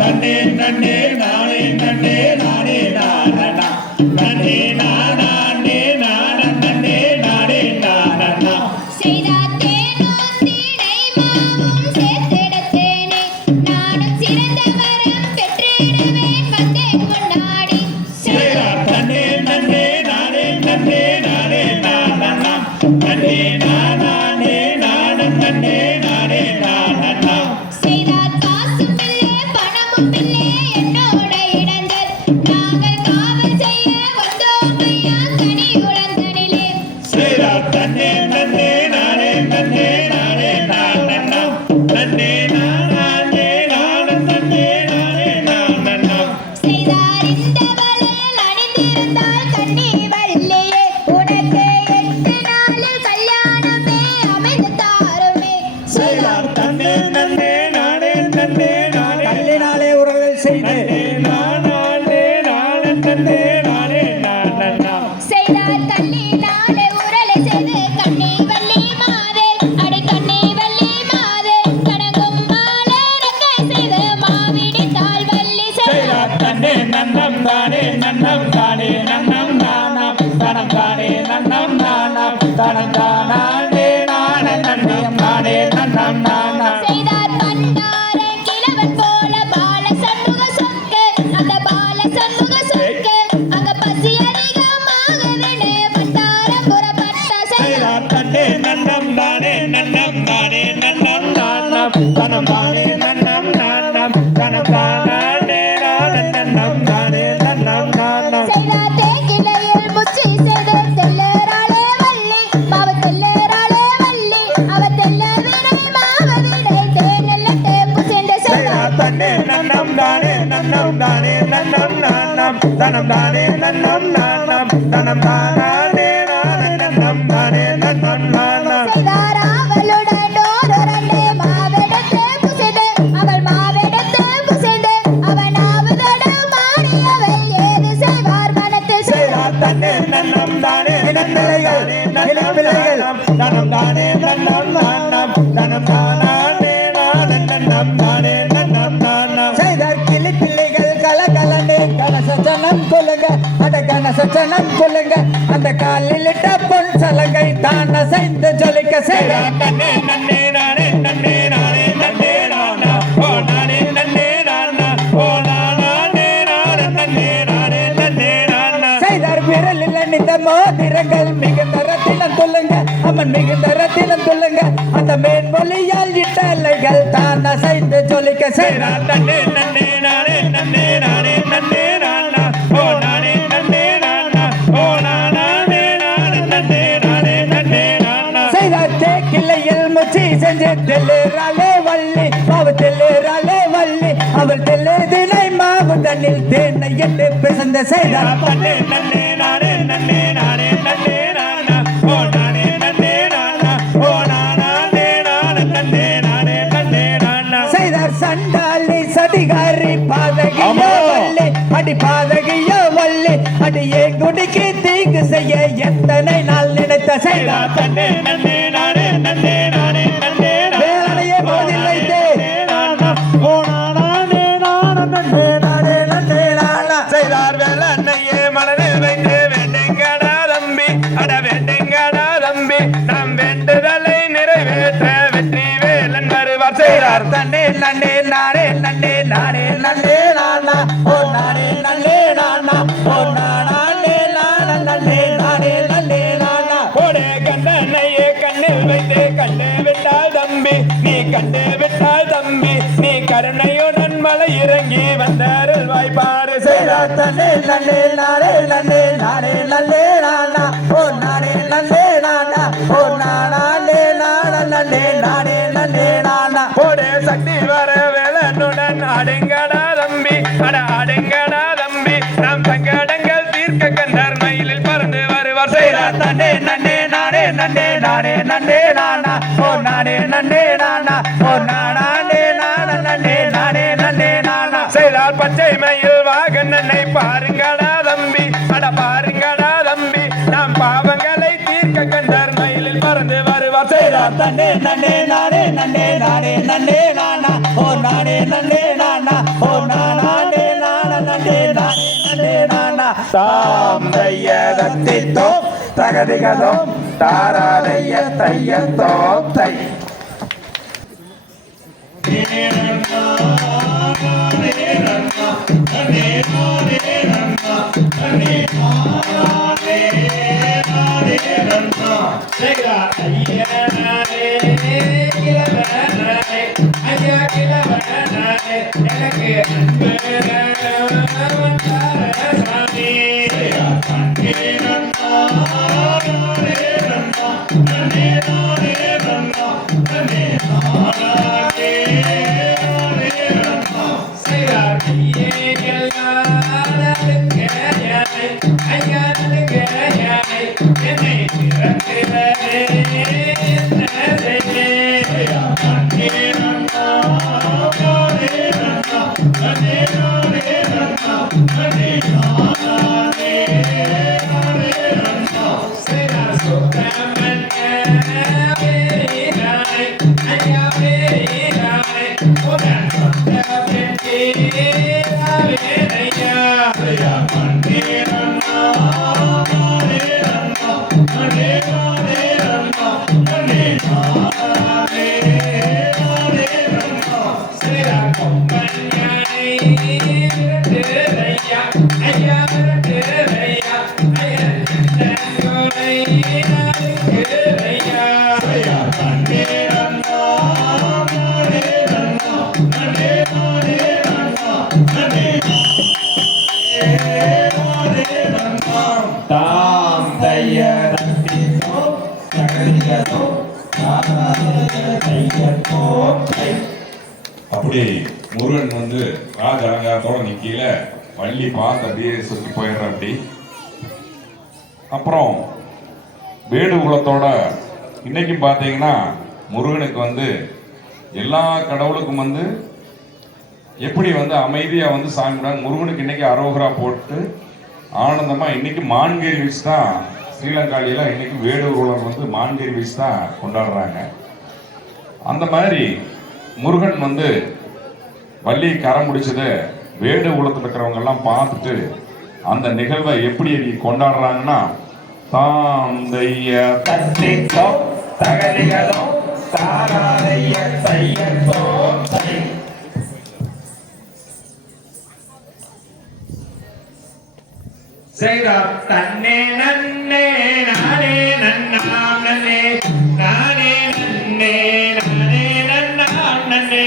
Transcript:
தன்னே நன்னே நானே நன்னே நானே நானா நன்னே நானே நான நன்னே நானே நானா செய்தாத்தே நோத்தினை மாவும் சேர்த்தெடுத்தேனே நானும் சிறந்த வரம் பெற்றிடுவேன் வந்தேன் முன்னாடி செய்தார் தன்னே நன்னே நானே நன்னே நானே நானா நன்னே நானே நான நன்னே நானே நானா செய்தார் காசும் இல்லை பணமும் இல்லை என்னோட இணைந்தர் நாங்கள் காவல் செய்ய வந்தோம் ஐயா கனி உழந்தனிலே செய்தார் தன்னே நன்னே நானே நன்னே நானே நானா நன்னே நானே நான நன்னே நானே நானா செய்தார் இந்த வளையல் அணிந்திருந்தால் கண்ணி வல்லியே உனக்கு 8 நாளில் கல்யாணமே அமைந்து தாருமே செய்தார் தன்னே நன்னே நானே நன்னே நானே கல்லினாலே உறவில் செய்து நானே நானே நன்னே நானே நானா செய்தார் தள்ளி நாளே உரலை செய்து கண்ணி வள்ளி மாதே அடி கண்ணி வள்ளி மாதே கடங்கும் மாலை ரெக்கை செய்து மாவிடி தாள் வள்ளி செய்தார் தன்னே நன்னம் தானே நன்னம் தானே நன்னம் நானாம் தனம் தானே நன்னம் நானாம் தனம் தானே நானே நன்னம் நானே நன்னம் நானா செய்தார் பண்டார கிழவன் போல பால சண்முக சொற்கு அந்த பால சண்முக சொற்கு அங்க பசி அதிகமாக விடு பட்டாரம் புறப்பட்ட செய்தார் தன்னே நன்னம் தானே நன்னம் தானே நன்னம் நானாம் தனம் தானே நன்னம் நானாம் தனம் தானே நானே நன்னம் தானே நன்னம் நானா செய்தார் தேக்கிளையில் முச்சி செய்து தெல்லராளே வள்ளி மாவ தெல்லராளே வள்ளி அவ தெல்ல விடை மாவ விடை தேனல்ல தேப்பு சென்று செய்தார் தன்னே நன்னம் தானே நன்னம் தானே நன்னம் நானாம் தனம் தானே நன்னம் நானாம் தனம் தானே நானே நன்னம் தானே நன்னம் நானா செய்தார் அவளுடன் ஓரண்டே மாவெடுத்து புசிது அவள் மாவெடுத்து புசிது அவன் ஆவுதட மாறியவள் ஏது செய்வார் மனத்தில் செய்தார் தன்னே நன்னம் தானே நன்னிலைகள் நன்னிலைகள் தனம் தானே நன்னம் நானாம் தனம் தானே நானே நன்னம் தானே நன்னம் நானா செய்தார் கிளி பிள்ளைகள் கலகலனே கனசச்சனம் கொள்ளுங்க அட கனசச்சனம் கொள்ளுங்க அந்த காலில் இட்ட பொன் சலங்கை தான் அசைந்து ஜொலிக்க செய்தார் நன்னே நன்னே நானே நன்னே நானே நன்னே நானா ஓ நானே நன்னே நானா ஓ நானே நானே நன்னே நானே நன்னே நானா செய்தார் விரலில் அணிந்த மோதிரங்கள் மிகுந்த ரத்தினம் சொல்லுங்க அவன் மிகுந்த ரத்தினம் சொல்லுங்க அந்த மேன்மொழியால் இட்டலைகள் தான் அசைந்து ஜொலிக்க செய்தார் நன்னே நன்னே நானே நன்னே நானே நன்னே நானா ஓ நானே நன்னே நானா ஓ நானே நானே நன்னே நானே நன்னே நானா செய்தார் தேக்கிளையில் முச்சி செஞ்சு தெல்லுறாளே வள்ளி மாவு தெல்லுறாளே வள்ளி அவள் தெல்லுதினை மாவு தண்ணில் தேனை எட்டு பிசந்த செய்தார் நன்னே நன்னே நானே நன்னே நானே நன்னே நானா ஓ நானே நன்னே நானா ஓ நானே நானே நன்னே நானே நன்னே நானா செய்தார் சண்டாளி சதிகாரி பாதகிய வள்ளி அடி பாதகிய வள்ளி அடியே குடிக்கு தீங்கு செய்ய எத்தனை நாள் நினைத்த செய்தார் தன்னே நன்னே நானே நன்னே நானே நன்னே வேலையே போதில் வைத்தே ஓ நானே நானே நன்னே நானே நன்னே நானா செய்தார் வேலன்னையே மனதில் வைத்து வேண்டுங்கடா தம்பி அட வேண்டுங்கடா தம்பி நாம் வேண்டுதலை நிறைவேற்ற வெற்றி வேலன் வருவார் செய்தார் தன்னே நன்னே நானே நன்னே நானே நன்னே நானா ஓ நானே நன்னே நானா ஓ நானே நானா நன்னே நானே நன்னே நானா போடே கண்ணனையே கண்ணில் வைத்து கண்டு விட்டால் தம்பி நீ கண்டு விட்டால் தம்பி நீ கருணையுடன் மலை இறங்கி வந்தாரில் வாய்ப்பாடு செய்தார் தன்னே நன்னே நானே நன்னே நானே நன்னே நானா ஓ நானே நன்னே நானா ஓ நானே நானா நன்னே நானே நன்னே நானா போடே சக்தி வர வேலனுடன் அடங்கடா தம்பி அட அடங்கடா தம்பி நாம் சங்கடங்கள் தீர்க்க கண்டார் மயிலில் பறந்து வருவார் செய்தார் நன்னே நன்னே நானே நன்னே நானே நன்னே நானா ஓ நானே நன்னே நானா ஓ நானே நானா நன்னே நானே நன்னே நானா செய்தார் பச்சை மயில் வாகனனை பாருங்கடா தம்பி அட பாருங்கடா தம்பி நாம் பாவங்களை தீர்க்க கண்டார் மயிலில் பறந்து வருவார் செய்தார் தன்னே நன்னே நானே நன்னே நானே நன்னே நானா ஓ நானே நன்னே நானா ஓ நானே நானே நானே நானா தாம் தையதத்தித்தோம் தகதிகதோம் தாராதைய தையத்தோம் தை. தாம் தையதத்தித்தோம் தகதிகதோம் தாராதைய தையத்தோம் தை. அப்படி முருகன் வந்து ராஜ அலங்காரத்தோட நிக்கல, வள்ளி பார்த்து அப்படியே சுற்றி போயிடுற. அப்படி அப்புறம் வேடு குலத்தோட இன்னைக்கும் பார்த்தீங்கன்னா முருகனுக்கு வந்து எல்லா கடவுளுக்கும் வந்து எப்படி வந்து அமைதியா வந்து சாமி கும்பிடாங்க. முருகனுக்கு இன்னைக்கு அரோகரா போட்டு ஆனந்தமா இன்னைக்கு மான்கேரி வீச்சு தான் ஸ்ரீலங்காலியில இன்னைக்கு வேடூர் குலம் வந்து மான்கேரி வீச்சு தான் கொண்டாடுறாங்க. அந்த மாதிரி முருகன் வந்து வள்ளி கரம் முடிச்சதை வேடு குலத்தில் இருக்கிறவங்க எல்லாம் பார்த்துட்டு அந்த நிகழ்வை எப்படி கொண்டாடுறாங்கன்னா, தாம் தையதத்தித்தோம் தகதிகதோம் தாராதைய தையத்தோம் தை. செய்தார் தன்னே நன்னே நானே நன்னாம் நன்னே நானே நன்னே நானே நன்னாம் நன்னே